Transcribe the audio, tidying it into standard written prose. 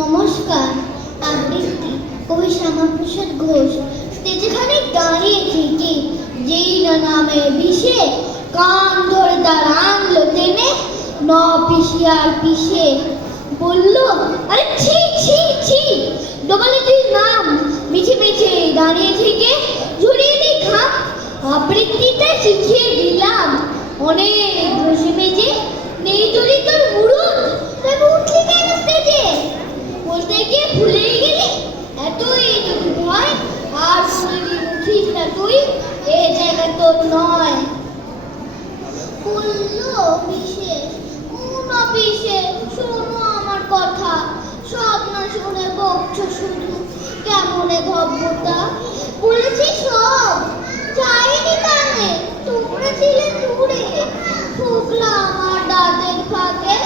নমস্কার। আবৃত্তি কবি শ্যামাপ্রসাদ ঘোষ। স্টেজেখানে দাঁড়িয়ে থেকে যেই না নামে বিষে কান ধরে তার আনলো টেনে ন পিসিয়ার পিসে বলল, আরে ছি ছি ছি, ডোবালে তুই নাম। মিছে মিছে দাঁড়িয়ে থেকে ঝরিয়ে দিই ঘাম। আবৃত্তিটা শিখিয়ে দিলাম অনেক বসে মেজে, নেই যদি তোর মুরুদ, তবে উঠলি কেন স্টেজে? বলতে গিয়ে ভুলেই গেলি এতই যদি ভয়, আর শুনলি উঠিস না তুই, এ জায়গা তোর নয়। বললো বিশেষ, কোন বিশেষ, শোনো আমার কথা, সব না শুনে বকছো শুধু, কেমনে ভব্যতা। বলেছি সব, চাইনি কানে, তোমরা ছিলে দূরে, ফুকলা আমার দাঁতের ফাঁকে।